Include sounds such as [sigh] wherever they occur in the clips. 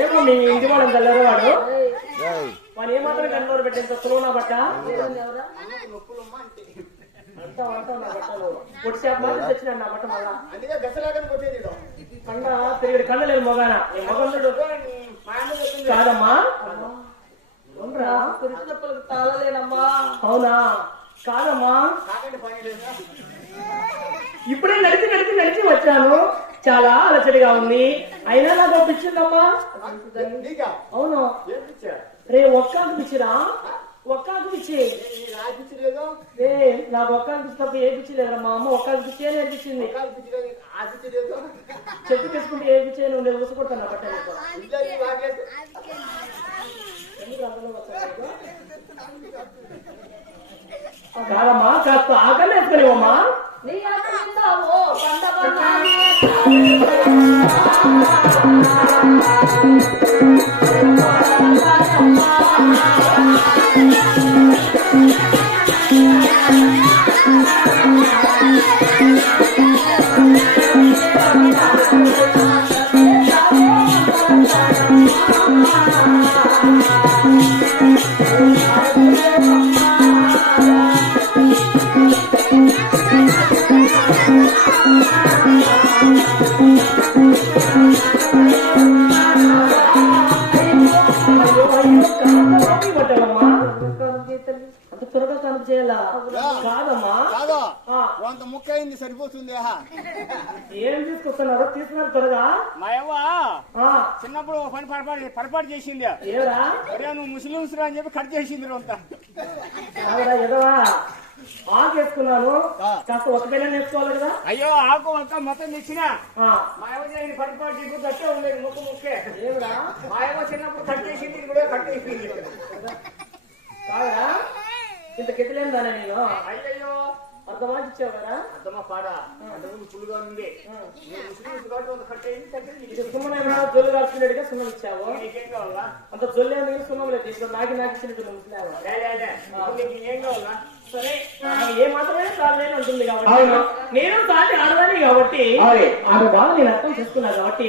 ఏమో మీ ఇంటి వాడు తెల్లరు వాడు వాడు ఏమాత్రం కన్నోరు పెట్టేంత సులువునా బట్ట నా బట్టలు. పొట్టి చేప మాత్రం తెచ్చినాడు నా బట్ట మళ్ళా. అందుకే గసలాగని కొట్టేది. కండ తిరిగి మొగాన. మొగంలో. కాదమ్మా. తాళలేనమ్మా. అవునా? కాదమ్మా? ఇప్పుడే నడిచి నడిచి నడిచి వచ్చాను. చాలా అలచడిగా ఉంది. అయినా నాకు ఒప్పించిందమ్మా నీకా? అవును? రే ఒక్కాకు పిచ్చిరా? ఒక్కాకు పిచ్చి పిచ్చి నాకు ఒక్కాకు పిచ్చినప్పుడు ఏ పిచ్చి లేదురా మా అమ్మ ఒక్కాకు పిచ్చే పిచ్చి పిచ్చి లేదు. చెప్పు తీసుకుంటే ఏ పిచ్చే నువ్వు నేను ఊసుకుంటాను నీకు? కాదమ్మా కాస్త ఆకలి వేసుకునేవమ్మా నీ ఆట [laughs] విన్నావు పండ కనుక చేయాలా? కాదమ్మా. కొంత ముక్క అయింది సరిపోతుంది. ఏం తీసుకొస్తున్నారు తీసుకున్నారు త్వరగా. చిన్నప్పుడు పని పొరపాటు పొరపాటు చేసింది. ఏరా నువ్వు ముస్లింస్ రా అని చెప్పి కట్ చేసింది అంతా ఆవిడ ఎదవా? ఆకేసుకున్నాను. కాస్త ఒక పిల్లని వేసుకోవాలి కదా? అయ్యో ఆకు అంతా మొత్తం తెచ్చిన. ఆ, మా యవ్వ చేసిన పొరపాటు ఇప్పుడు గట్టే ఉండేది ముక్క ముక్కే. ఏమిరా? మా యవ్వ చిన్నప్పుడు కట్ చేసింది కూడా కట్ చేసింది. కాదా ఇంత కెట్టిలేందానే నేను? అయ్యయ్యో. అర్థమాచి ఇచ్చావు కదా? అర్థమా పాడ? అంతకుముందు ఫుల్గా ఉంది. ఇది సుమ్మన ఏమైనా జొల్లు సున్నం ఇచ్చావు? అంత జొల్లు ఏమి సున్నం లేదు. ఇప్పుడు నాకు నాకు ఇచ్చినట్టు సరే. ఏ మాత్రమే చాలని ఉంటుంది కాబట్టి. నేను సాటి ఆడదాన్ని కాబట్టి ఆమె బాధ నేను అర్థం చేసుకున్నా కాబట్టి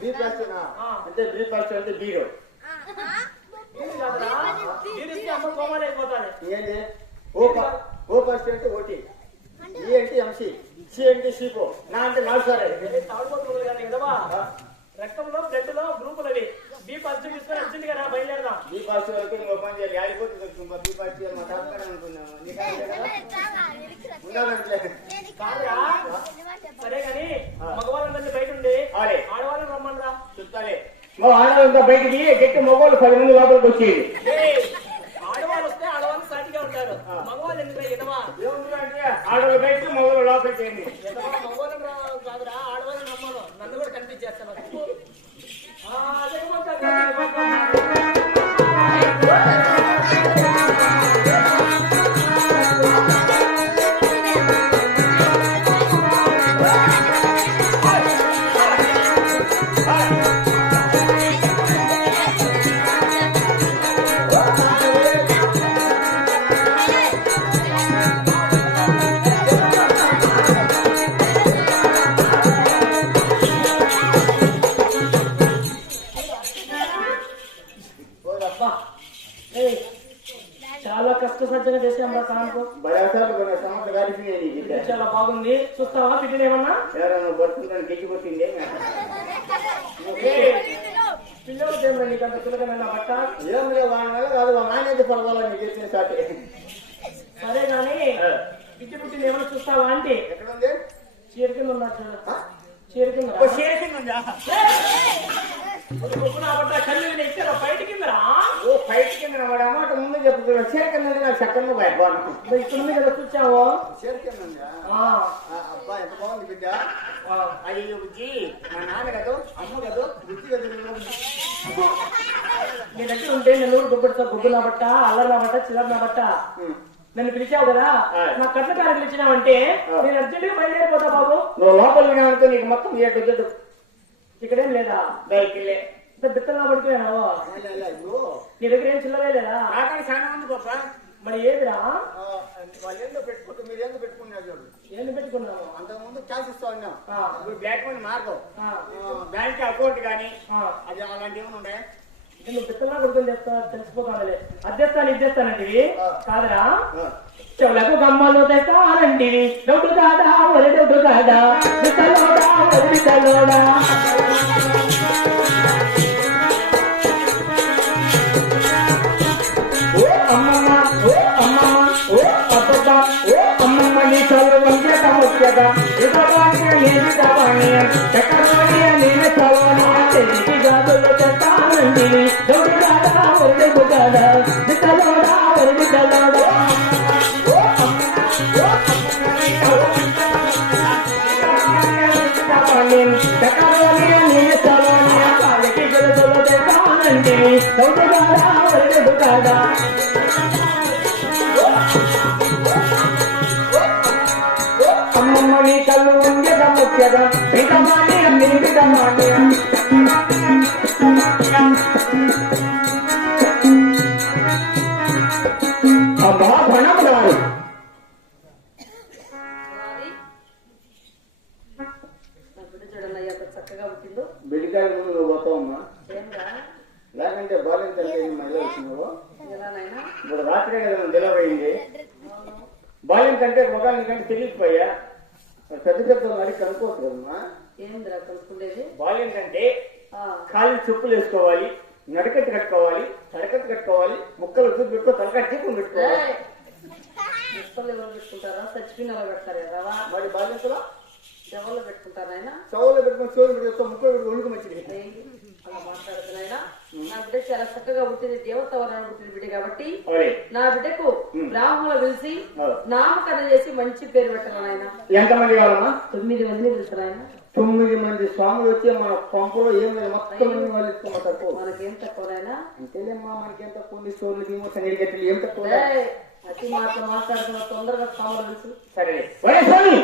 బీ ఆ. అంటే బీ పాజిటివ్ అంటే బీరో ఏంటి ఓ ఓ పాజిటివ్ అంటే ఓటీ ఈ అంటే ఎంసీ సి అంటే సీపో నా అంటే నాలుగు సార్ రక్తంలో బ్లడ్లో గ్రూపులు అవి బి పాజిటివ్ తీసుకొని అర్జెంట్గా రా బయలుదేరదాం బీ పాజిటివ్ వరకు ఇంకో పని చేయాలి ఆడిపోతుంది బీ పాజిటివ్ మా తాతగారు అనుకున్నాము నీకు అంతే కదా ఉండాలంటే కాదురా సరే గాని మగవాళ్ళందరినీ బయట ఉండి ఆడే. ఆడవాళ్ళని రమ్మనరా చెప్తాలే మా ఆడవాళ్ళంతా బయటికి గట్టి మొగోళ్ళు పది మంది లోపలికి వచ్చేది. ఆడవాళ్ళు ఉంటారు మగవాళ్ళు లోపలికి నమ్మను నన్ను కూడా కనిపించేస్తాను చాలా బాగుంది. చూస్తావా బిడ్డను ఏమన్నా? ఎవరైనా బతుకుంటాను గిచ్చిపోతుంది పిల్లలు తేమరా నీకు అంత పిల్లగా బట్ట ఏం లేదు కాదు మా నాణ్యత పర్వాలేదు నీకు ఇచ్చిన సాటి సరే గాని బిడ్డ పుట్టింది ఏమన్నా చూస్తావా అంటే? ఎక్కడ ఉంది చీర? కింద ఉన్నా చీర కింద ఓ షేరింగ్ ఉందా కళ్ళు ఇచ్చారా బయట కిందరా ఓ ఫైట్ కింద వాడు అన్నమాట ముందు చెప్తున్నాడు చీర కింద ఉంది, నాకు చక్కగా భయపడను ఇక్కడ ఉంది కదా ఆ, అబ్బా ఎంత బాగుంది బిడ్డ. అయ్యో బుజ్జి మా నాన్న కదా అమ్మ కదా బుజ్జి కదా నీ దగ్గర ఉంటే నేను గుబ్బడితో గుగ్గు నా బట్ట అల్లరి నా బట్ట చిల్లర నా బట్ట. నన్ను పిలిచావు కదా. నా కట్ల ఇచ్చినావంటే ఆ. నేను అర్జెంట్గా బయలుదేరిపోతా బాబు. నువ్వు లోపల వినాలంటే నీకు మొత్తం ఏడు ఇక్కడేం లేదా? బయటికి బిత్తలా పడిపోయాను నీ దగ్గర ఏం చిల్లరే లేదా చాలా మంది గొప్ప మరి ఏదిరా? వాళ్ళు ఏందో పెట్టుకుంటే మీరు ఏందో పెట్టుకున్నారు చూడు. ఏంది పెట్టుకున్నావు? అంతకుముందు క్యాష్ ఇస్తా ఉన్నాం. ఇప్పుడు బ్లాక్ మనీ మార్గం బ్యాంక్ అకౌంట్ కానీ. అది అలాంటివి ఏమైనా ఇది నువ్వు బిత్తలా కొడుకుని తెస్తా తెలిసిపోతానులే. అద్దెస్తాను ఇద్దేస్తానంటివి. కాదురా? చెవులకు గమ్మలు తెస్తానంటివి డౌటు కాదా డౌటు కాదా చక్రవాణ్య నేను చవాణ్య కాలికి గొలుసులు తెస్తానండి దొడ్డు కాదా కాదా చక్కగా పుట్టిందో బిడ్డకాయ ముందు నువ్వు పోతావమ్మా. లేకంటే బాల్యం తల్లి మళ్ళీ వచ్చినావు ఎలానైనా? ఇప్పుడు రాత్రే కదా నువ్వు డెలివరీ బాల్యం కంటే మొగాలి కంటే తెలియకపోయా? పెద్ద పెద్ద మరి కనుక్కోవచ్చు కదమ్మా. కంటే ఆ, కాలి చెప్పులు వేసుకోవాలి. నడకట్టు కట్టుకోవాలి తడకట్టు కట్టుకోవాలి ముక్కలు చూపు పెట్టుకో తలకట్టు చెప్పులు పెట్టుకోవాలి! ముక్కలు ఎవరు పెట్టుకుంటారా? చచ్చిపోయిన పెడతారు ఎదవా మరి బాల్యంలో ఎవరు పెట్టుకుంటారా ఆయన చెవులు పెట్టుకొని చెవులు పెట్టుకో ముక్కలు పెట్టుకో ఒళ్ళుకు మంచిది. అలా మాట్లాడుతున్నాయినా నా బిడ్డ చాలా చక్కగా పుట్టింది దేవత వలన పుట్టిన బిడ్డ కాబట్టి నా బిడ్డకు పిలిచి. నామకరణ చేసి మంచి పేరు పెట్టాను ఆయన ఎంతమంది కావాలమ్మా? తొమ్మిది మందిని పిలుస్తారు ఆయన తొమ్మిది మంది స్వాములు వచ్చి మన పంపులో ఏం లేదు మొత్తం ఎత్తుకోమంటారు మనకేం తక్కువనైనా అంతేలేమ్మా మనకేం తక్కువ ఉంది ఏం తక్కువ? అతి మాట మాట్లాడుతున్న తొందరగా స్వాములు తెలుసు సరే. స్వామి!